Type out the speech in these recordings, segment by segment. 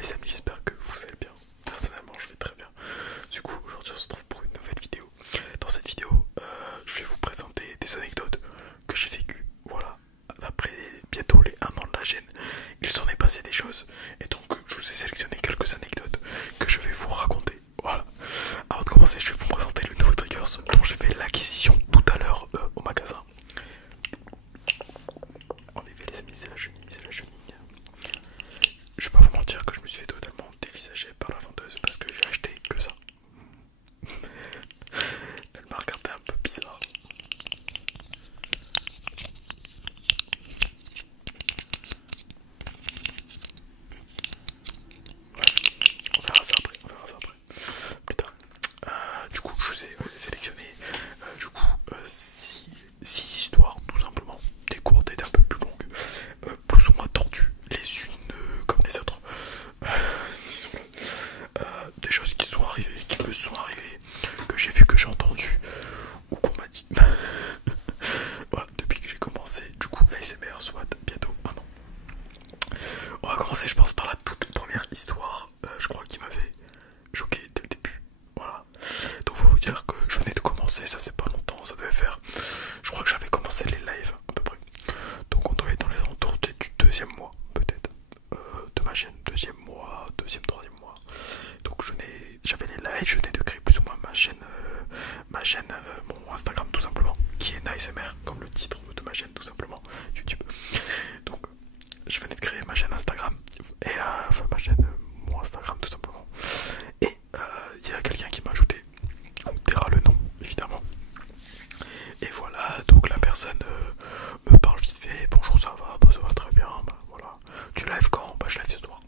les amis, j'espère que vous allez bien. Personnellement, je vais très bien. Du coup, aujourd'hui, on se retrouve pour une nouvelle vidéo. Dans cette vidéo, je vais vous présenter des anecdotes que j'ai vécues. Voilà, après bientôt les 1 an de la chaîne, il s'en est passé des choses. Et donc, je vous ai sélectionné quelques anecdotes que je vais vous raconter. Voilà. Avant de commencer, je vais vous présenter le nouveau Triggers dont j'ai fait l'acquisition tout à l'heure au magasin. En effet, les amis, c'est la chenille, c'est la chenille. Je vais pas vous mentir que je me suis fait totalement dévisager par la vendeuse parce que j'ai acheté que ça. Elle m'a regardé un peu bizarre. Bref, on verra ça après, plus tard. Du coup, je vous ai sélectionné 6 histoires, tout simplement, des courtes et un peu plus longues, plus ou moins tordues, les unes comme les autres. Des choses qui sont arrivées, qui me sont arrivées, que j'ai vu, que j'ai entendu, ou qu'on m'a dit. Voilà, depuis que j'ai commencé, du coup, l'ASMR, soit bientôt 1 an. On va commencer, je pense, par la toute première histoire, je crois, qui m'avait choqué dès le début. Voilà. Donc, faut vous dire que je venais de commencer, ça c'est pas longtemps, ça devait faire. Je crois que j'avais commencé les lives à peu près. Donc, on doit être dans les alentours du 2e mois, peut-être, de ma chaîne. 2e mois, 2e, 3e mois. Donc, j'avais les lives, je venais de créer plus ou moins ma chaîne, mon Instagram tout simplement, qui est ASMR, comme le titre de ma chaîne tout simplement, YouTube. Donc, je venais de créer ma chaîne Instagram, et enfin ma chaîne, mon Instagram tout simplement. Et il y a quelqu'un qui m'a ajouté, on taira le nom évidemment. Et voilà, donc la personne me parle vite fait, bonjour ça va, bah ça va très bien, bah voilà. Tu live quand? Bah je live ce soir.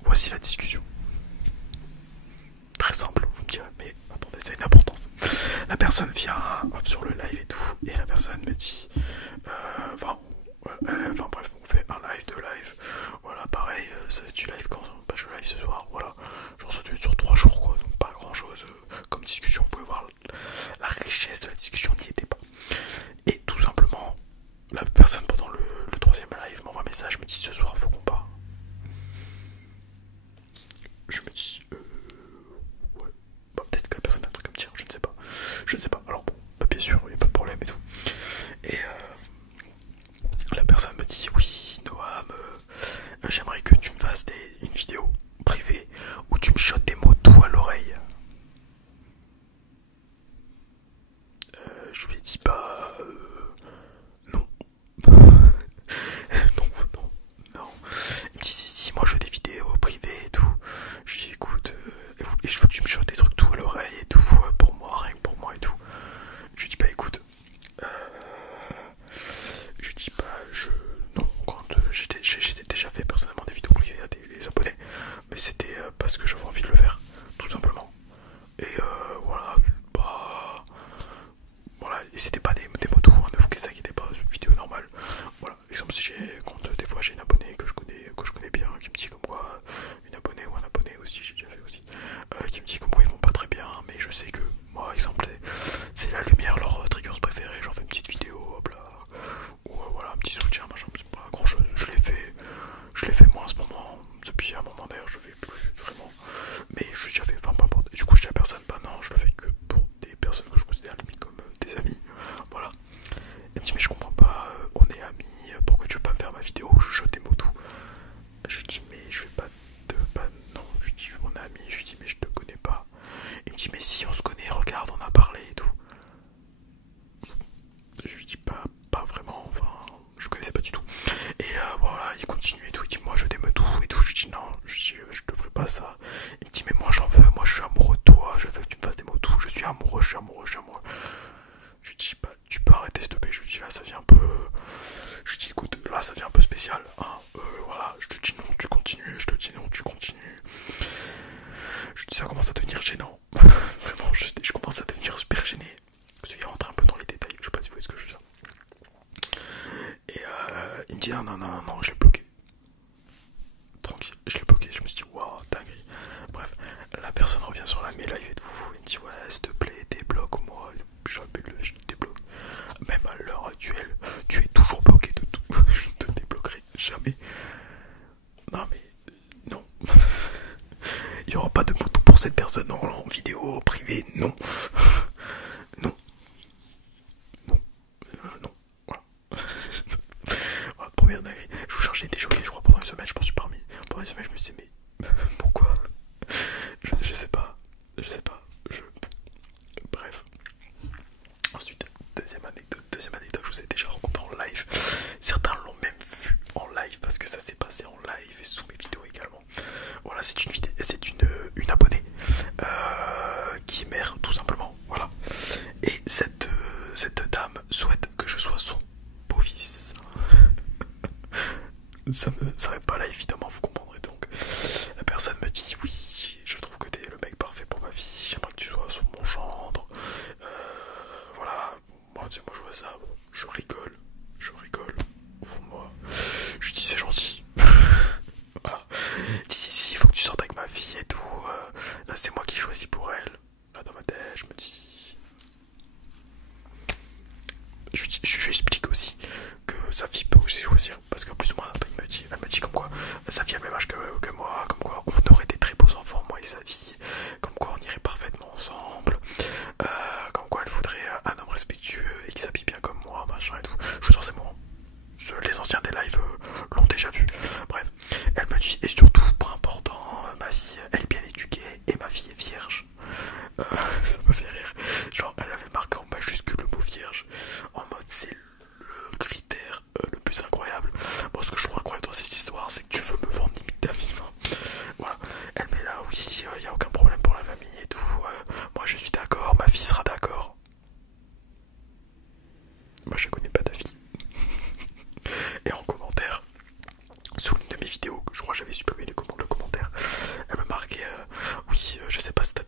Voici la discussion. Très simple, vous me direz, mais attendez, ça a une importance. La personne vient hop, sur le live et tout, et la personne me dit, enfin bref, on fait un live, 2 lives, voilà, pareil, tu live quand? Bah je live ce soir, voilà, genre ça devait être sur 3 jours quoi, donc pas grand chose comme discussion, vous pouvez voir la richesse de la discussion n'y était pas. Et tout simplement, la personne pendant le 3e live m'envoie un message, me dit ce soir faut qu'on parle. Je me dis, ouais, bah, peut-être que la personne a un truc à me dire, je ne sais pas, alors bon, bah, bien sûr, il n'y a pas de problème et tout. Et la personne me dit, oui, Noam, j'aimerais que tu me fasses une vidéo privée où tu me chotes des mots doux à l'oreille. Je lui ai dit, bah, non. Non. Il me dit, si, moi je fais des vidéos privées et tout. Je lui dis, écoute, et je veux que tu me chotes des trucs doux à l'oreille et tout, pour moi, rien que pour moi et tout. Je lui dis, bah écoute, je lui dis, bah non, quand j'étais déjà fait personnellement des vidéos privées à des abonnés, mais c'était parce que j'avais envie de le faire, tout simplement. Et voilà, bah, voilà, et c'était pas des mots doux, hein, ne vous inquiétez pas, c'est une vidéo normale. Voilà, exemple si quand des fois j'ai une abonnée que je connais bien, qui me dit comme quoi, une abonnée ou un abonné aussi, j'ai déjà fait aussi, qui me dit comme quoi ils vont pas très bien, mais je sais que moi, exemple, c'est la lumière, leur triggers préféré, j'en fais une petite vidéo, hop là, ou voilà, un petit soutien, machin, c'est pas grand chose, je l'ai fait moi en ce moment, depuis un moment d'ailleurs, je fais plus vraiment, mais je l'ai déjà fait, enfin peu importe. Et du coup je dis à personne, bah non, n'y aura pas de moto pour cette personne en vidéo privée, non. Non. Non. Non. Voilà. Voilà, première dinguerie. Je vous cherchais des choqués, je crois, pendant une semaine, je m'en suis pas remis. Pendant une semaine, je me suis dit, mais pourquoi je sais pas. Je sais pas. Bref. Ensuite, deuxième anecdote, je vous ai déjà rencontré en live. Certains l'ont même vu en live parce que ça s'est passé en live et sous mes vidéos également. Voilà, c'est une abonnée qui est mère tout simplement. Voilà. Et cette dame souhaite que je sois son beau-fils. Ça va pas là évidemment, vous comprendrez donc. La personne me dit oui, je trouve que t'es le mec parfait pour ma fille, j'aimerais que tu sois son mon gendre. Voilà, moi je vois ça, je rigole au fond de moi. Je dis c'est gentil. Voilà. Je dis si, il faut que tu sortes avec ma fille et tout. Là c'est moi qui choisis pour elle. Là dans ma tête je me dis. Je lui explique aussi que sa fille peut aussi choisir. Parce qu'en plus ou moins elle me dit comme quoi sa fille a le même âge que moi, comme quoi on aurait des très beaux enfants, moi et sa fille, comme quoi on irait parfaitement ensemble, comme quoi elle voudrait un homme respectueux et qui s'habille bien comme moi, machin et tout. Je vous sens c'est moi. Les anciens des lives l'ont déjà vu. Bref, elle me dit, et surtout, point important, ma fille, elle est bien éduquée et ma fille est vierge. Ça me fait rire. Genre, elle avait marqué en majuscule le mot vierge. En mode, c'est le critère le plus incroyable. Bon, ce que je trouve incroyable dans cette histoire, c'est que tu veux me vendre limite ta vie. Voilà. Elle met là, oui, il n'y a aucun problème pour la famille et tout. Moi, je suis d'accord, ma fille sera d'accord. Moi, je connais pas ta fille. Et en commentaire, sous l'une de mes vidéos, je crois que j'avais supprimé le commentaire, elle me marquait oui, je sais pas si t'as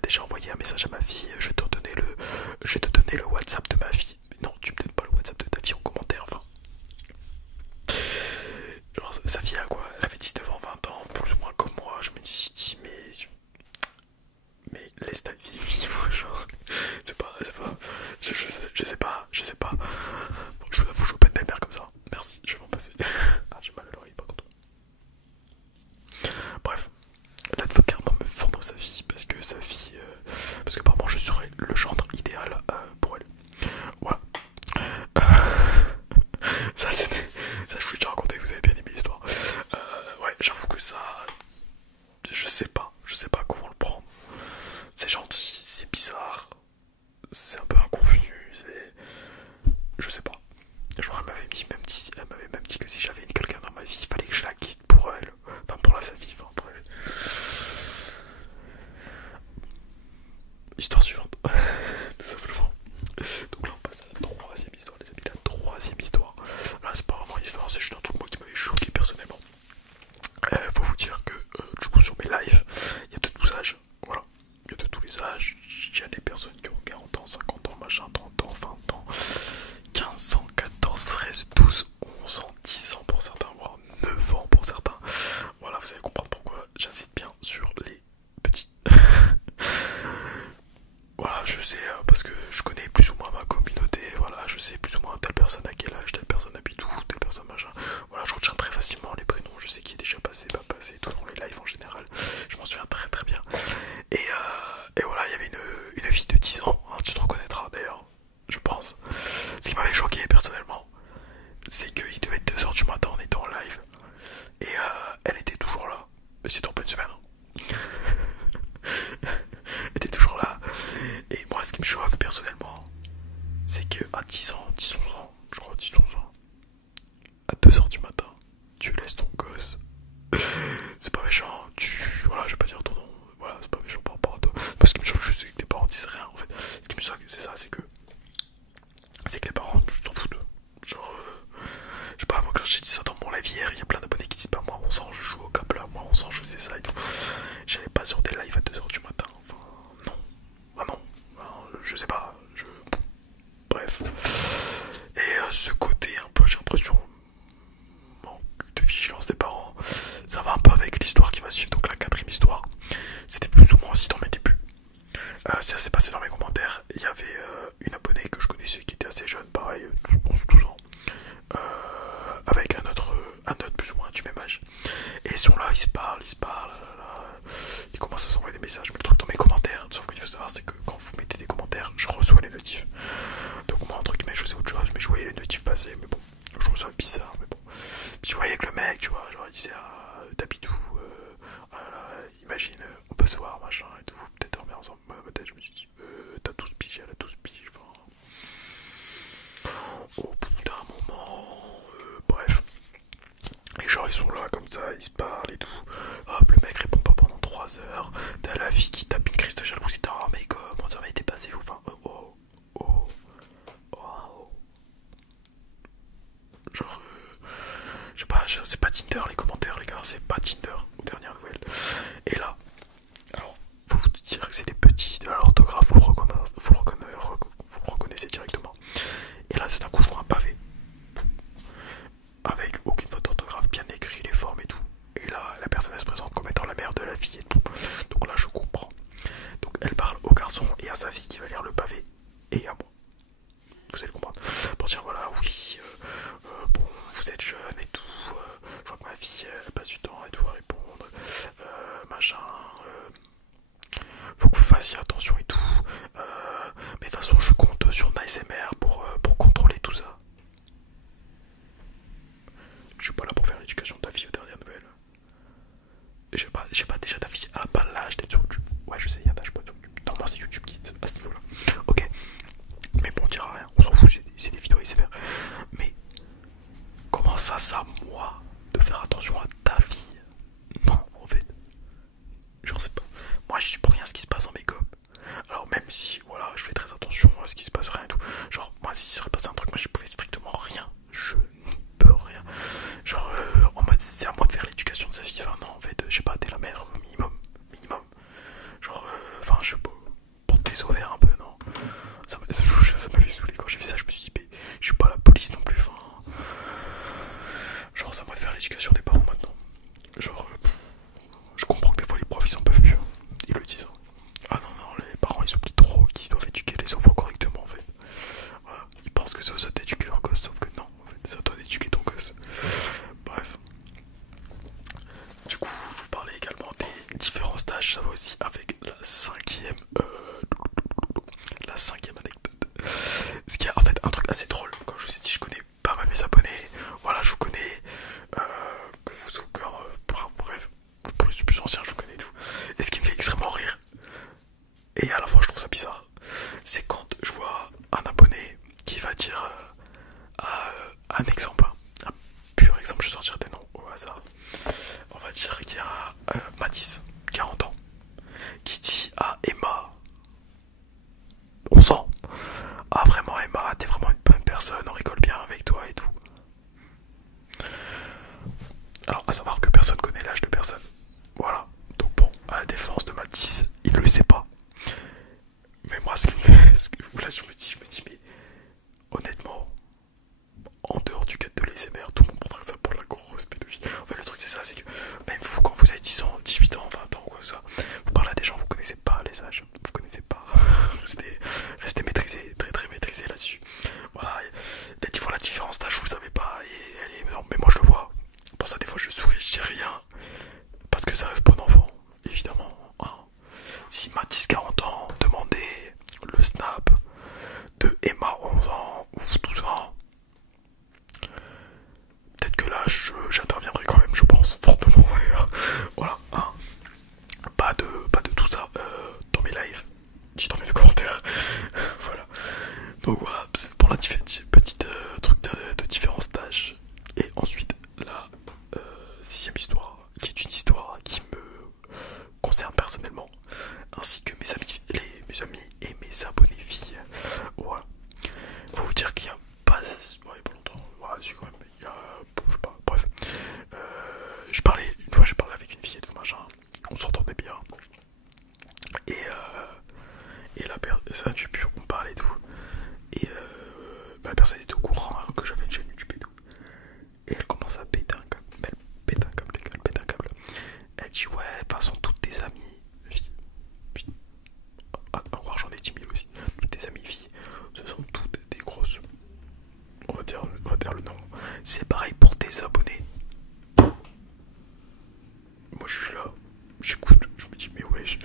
déjà envoyé un message à ma fille, je vais te donner le WhatsApp de ma fille. Mais non, tu me donnes pas le WhatsApp de ta fille en commentaire, enfin. Genre, sa fille a quoi? Elle avait 19 ans, 20 ans, plus ou moins comme moi. Je me dis mais laisse ta vie vivre, genre. C'est pas. Je sais pas. Bon, je vous avoue, je veux pas de belle-mère comme ça. Merci, je vais m'en passer. Ah, j'ai mal à l'oreille par contre. Bref, là, elle veut carrément me vendre sa fille parce que sa fille. Parce que apparemment, je serais le gendre idéal pour elle. Voilà. Ça, je vous l'ai déjà raconté, vous avez bien aimé l'histoire. Ouais, j'avoue que ça. Je sais pas comment le prendre. C'est gentil, c'est bizarre. C'est un peu inconvenu, je sais pas. Je crois qu'elle m'avait même dit que si j'avais quelqu'un dans ma vie, il fallait que je la quitte pour elle. Enfin, pour sa vie, enfin, bref. Histoire suivante. Tout simplement. Donc là, on passe à la troisième histoire, les amis. La troisième histoire. Là, c'est pas vraiment une histoire, c'est juste un truc moi qui m'avait choqué personnellement. Faut vous dire que, du coup, sur mes lives, il y a de tous âges. Voilà. Il y a de tous les âges. Il y a des personnes qui ont 40 ans, 50 ans, machin, 30 ans, 20 ans, 15 ans, 14, 13, 12, 11 ans, 10 ans pour certains, voire 9 ans pour certains. Voilà, vous allez comprendre pourquoi j'insiste bien sur les petits. Voilà, je sais, parce que je connais plus ou moins ma communauté. Voilà, je sais plus ou moins telle personne à quel âge, telle personne habite où, telle personne machin. Voilà, je retiens très facilement les prénoms. Je sais qui est déjà passé, pas passé, tout dans les lives en général. Je m'en souviens très très bien. Et voilà, il y avait une fille de 10 ans, hein, tu te reconnaîtras d'ailleurs, je pense. Ce qui m'avait choqué personnellement, c'est qu'il devait être 2h du matin, on était en live. Et elle était toujours là. Mais c'était en pleine semaine. Elle était toujours là. Et moi, ce qui me choque personnellement, c'est qu'à 10 ans, 10-11 ans, je crois 10-11 ans, à 2h du matin, tu laisses ton gosse. C'est pas méchant, voilà, je vais pas dire ton nom, voilà, c'est pas méchant par rapport à toi. Parce que je sais que tes parents disent rien en fait. Ce qui me choque, c'est ça, c'est que les parents s'en foutent. Genre, je sais pas, moi quand j'ai dit ça dans mon live hier, il y a plein d'abonnés qui disent pas moi 11 ans je joue au câble, moi 11 ans je faisais ça et tout. J'allais pas sur des lives à 2h du matin, enfin, non. Ah non, je sais pas, bref. Et ce côté un peu, j'ai l'impression, manque de vigilance des parents, ça va un peu avec l'histoire qui va suivre, donc la quatrième histoire. C'était plus ou moins aussi dans mes débuts. Ça s'est passé dans mes commentaires. Il y avait une abonnée que je connaissais qui était assez jeune, pareil, 11-12 ans, avec un autre plus ou moins du même âge. Et ils sont là, ils se parlent, ils message, mais le truc dans mes commentaires. Sauf qu'il faut savoir, c'est que quand vous mettez des commentaires, je reçois les notifs. Donc moi, entre guillemets, je faisais autre chose, mais je voyais les notifs passer, mais bon, je trouve ça bizarre, mais bon. Puis je voyais que le mec, tu vois, genre il disait, ah, t'habites où, imagine, on peut se voir, machin et tout, peut-être dormir ensemble. Moi, dans ma tête, je me suis dit, t'as 12 piges, elle a 12 piges, enfin. Au bout d'un moment, bref. Et genre, ils sont là comme ça, ils se parlent et tout. Hop, le mec répond pas pendant 3 heures. T'as la fille qui tape une crise de jalousie. Oh, mais comment ça va, t'es passé où? Enfin, genre, je sais pas, c'est pas Tinder les commentaires, les gars, c'est pas Tinder aux dernières nouvelles. Et là, alors, faut vous dire que c'est des petits, de l'orthographe, vous le reconnaissez directement. Et là, tout d'un coup, je vois un pavé. Avec aucune faute d'orthographe, bien écrit, les formes et tout. Et là, la personne elle se présente comme étant la mère de la fille et tout. Donc là, je comprends. Donc elle parle au garçon et à sa fille qui va lire le pavé et à moi. Vous allez comprendre. Pour dire voilà, oui, bon, vous êtes jeune et tout. Je vois que ma fille elle passe du temps et tout à répondre. Machin. Faut que vous fassiez attention et tout. Mais de toute façon, je compte sur l'ASMR pour contrôler tout ça. Je suis pas là pour faire l'éducation de ta fille aux dernières nouvelles. J'ai pas déjà ta fille, elle a pas l'âge d'être sur YouTube. Ouais, je sais, il y a un âge pas sur YouTube. Normalement, c'est YouTube Kids à ce niveau-là. Ok. Mais bon, on dira rien, on s'en fout, c'est des vidéos ASMR. Mais comment ça, moi, de faire attention à ta fille? Non, en fait. Je sais pas. Moi, je suis pour rien à ce qui se passe en make-up. Alors, même si, voilà, je fais très attention à ce qui se passe, rien et tout. Genre, moi, si il serait passé un truc, moi, je pouvais strictement rien. Je n'y peux rien. Genre, en mode, c'est à moi de faire l'éducation de sa fille. Enfin, non, en fait, je sais pas, t'es la mère, minimum. Genre, enfin, je sais pas, porte tes ovaires un peu, non? Ça m'a fait saouler quand j'ai vu ça. Je me suis dit, mais je suis pas la police non plus. Enfin, genre, ça m'a fait faire l'éducation des parents maintenant. Genre, je comprends que des fois les profs ils en peuvent plus. Hein. Ils le disent. Hein. Ah non, les parents ils oublient trop qu'ils doivent éduquer les enfants correctement en fait. Voilà. Ils pensent que ça d'éduquer leur gosse, sauf que non, en fait, ça doit d'éduquer ton gosse. Bref. Du coup, je vous parlais également des différents stages, ça va aussi avec la cinquième anecdote. Ce qui est en fait un truc assez drôle. Comme je vous ai dit, je connais pas mal mes abonnés. Voilà, je vous connais. Que vous encore. Bref, pour les plus anciens, je vous connais tout. Et ce qui me fait extrêmement rire, et à la fois je trouve ça bizarre, c'est quand je vois un abonné qui va dire un exemple, un pur exemple, je vais sortir des noms au hasard. On va dire qu'il y a Mathis, 40 ans, qui dit à Emma, on sent, ah vraiment Emma, t'es vraiment une bonne personne, on rigole bien avec toi et tout. Alors à savoir que personne connaît l'âge de personne. Voilà. Donc bon, à la défense de Mathis, il ne le sait pas. Mais moi là je me dis mais honnêtement, en dehors du cadre de l'ASMR, tout le monde prendrait ça pour la grosse pédophilie. En fait le truc c'est ça, c'est que même vous quand vous avez 10 ans, 18 ans, 20 ans ou quoi que ça, vous parlez à des gens, vous connaissez pas les âges, vous connaissez pas. Restez maîtrisé, très maîtrisé là-dessus. Voilà, la différence d'âge vous savez pas, et elle est énorme, mais moi je le vois. Pour ça des fois je souris, je dis rien. Parce que ça reste bon enfant, évidemment. Hein. Si Mathis 40 ans demandait le snap de Emma 11 ans ou 12 ans, peut-être que là j'interviendrai quand même, je pense, fortement d'ailleurs. Voilà, hein. Pas de tout ça dans mes lives, ni dans mes commentaires. Voilà. Donc voilà, c'est pour la petite truc de différents stages. Et ensuite, la sixième histoire, qui est une histoire qui me concerne personnellement, ainsi que mes amis et mes abonnés filles. Voilà. Faut vous dire qu'il y a pas longtemps, voilà, c'est quand même, il y a, je sais pas, bref. Une fois j'ai parlé avec une fille et tout machin, on s'entendait bien. Et la personne, je sais plus, on parlait et tout. Et la personne était au courant hein, que j'avais une chaîne YouTube et tout. Et elle commence à péter un câble. Elle pète un câble, les gars, elle pète un câble. Elle dit ouais, de toute façon, toutes tes amies filles, à croire j'en ai 10 000 aussi, toutes tes amies filles, ce sont toutes des grosses. On va dire le nom. C'est pareil pour tes abonnés. Moi je suis là, j'écoute, je me dis mais wesh,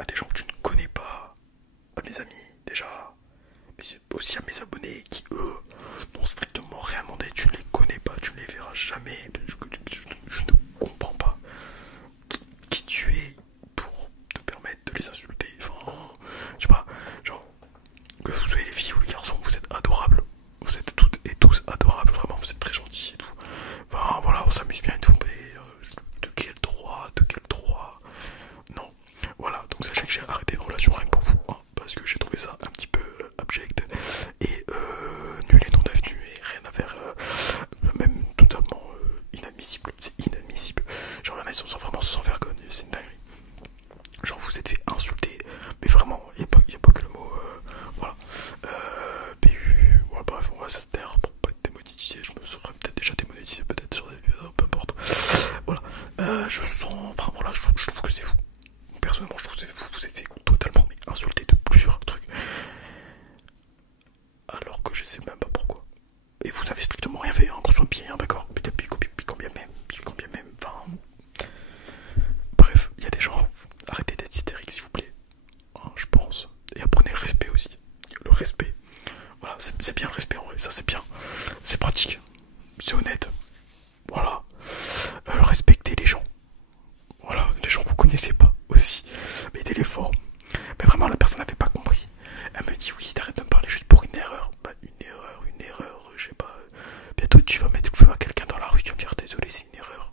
à des gens que tu ne connais pas, à mes amis déjà, mais c'est aussi à mes abonnés qui eux n'ont strictement rien demandé, tu ne les connais pas, tu ne les verras jamais, je ne comprends pas qui tu es pour te permettre de les insulter, enfin, je sais pas, genre, que vous soyez les filles ou les garçons, vous êtes adorables, vous êtes toutes et tous adorables, vraiment, vous êtes très gentils et tout, enfin voilà, on s'amuse bien et tout, mais de quel droit, non, voilà, donc sachez que j'ai arrêté une relation rien que pour vous, hein, parce que j'ai trouvé ça un petit peu abject et nul et non avenu et rien à faire, même totalement inadmissible, c'est inadmissible, genre il y en a ils sont vraiment sans vergogne, c'est une dinguerie. Genre vous êtes fait insulter, mais vraiment, il n'y a pas que le mot, voilà, PU, voilà, bref, on va se taire pour pas être démonétisé, je me serais peut-être déjà démonétisé, peut-être sur des vidéos, peu importe, voilà, je sens, enfin voilà, je trouve que c'est fou, personnellement je trouve que c'est fou, vous êtes fait totalement mais insulter de plusieurs trucs, alors que je sais même pas pourquoi, et vous avez strictement rien fait, hein, qu'on soit bien, d'accord, mais depuis combien même, enfin... Bref, il y a des gens, arrêtez d'être hystériques s'il vous plaît, hein, je pense, et apprenez le respect aussi, le respect, voilà, c'est bien le respect en vrai, ça c'est bien, c'est pratique, c'est honnête, voilà, respectez les gens, voilà, les gens que vous connaissez pas aussi, mettez les formes, mais vraiment la personne n'avait pas compris, elle me dit oui, t'arrêtes de me parler juste pour une erreur, bah une erreur, je sais pas, bientôt tu vas mettre le feu à quelqu'un dans la rue, tu vas me dire désolé c'est une erreur.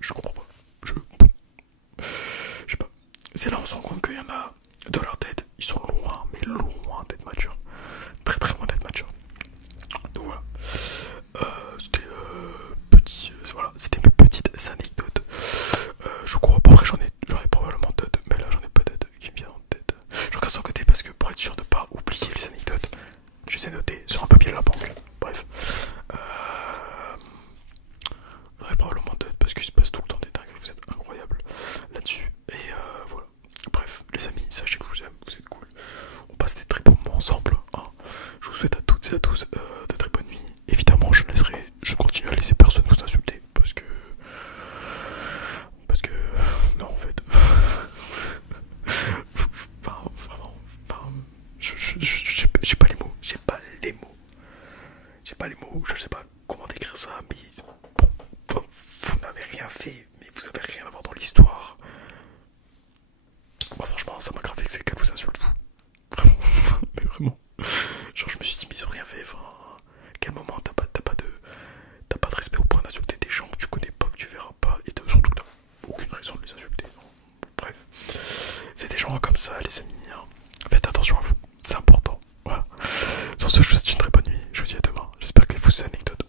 Je comprends pas. Je sais pas. C'est là où on se rend compte qu'il y en a dans leur tête, ils sont loin, mais loin d'être matures. Très très loin d'être matures. Donc voilà. C'était voilà, c'était mes petites anecdotes. Je crois pas, après j'en ai probablement d'autres, mais là j'en ai pas d'autres qui me viennent en tête. Je regarde sur le côté parce que pour être sûr de pas oublier les anecdotes, je les ai notées sur un papier de la banque. Bref. J'en ai probablement d'autres parce qu'il se passe tout le temps des dingues, vous êtes incroyables là-dessus. Et voilà. Bref, les amis, sachez que je vous aime, vous êtes cool. On passe des très bons moments ensemble. Hein. Je vous souhaite à toutes et à tous de très bonnes nuits. Évidemment, je continue à laisser personne vous insulter parce que non en fait. Enfin, vraiment, enfin, j'ai pas les mots, je sais pas les mots, je sais pas comment décrire ça, mais vous n'avez rien fait, mais vous avez rien à voir dans l'histoire. Moi franchement ça m'a grave vexé qu'elle vous insulte vous. Vraiment, mais vraiment. Genre je me suis dit mais ils ont rien fait, enfin, à quel moment t'as pas de respect au point d'insulter des gens que tu connais pas, que tu verras pas, et surtout que t'as aucune raison de les insulter. Bref, c'est des gens comme ça les amis, hein. Faites attention à vous, c'est important, voilà. Sur ce je vous souhaite une très bonne nuit, je vous dis à demain, j'espère que les fausses anecdotes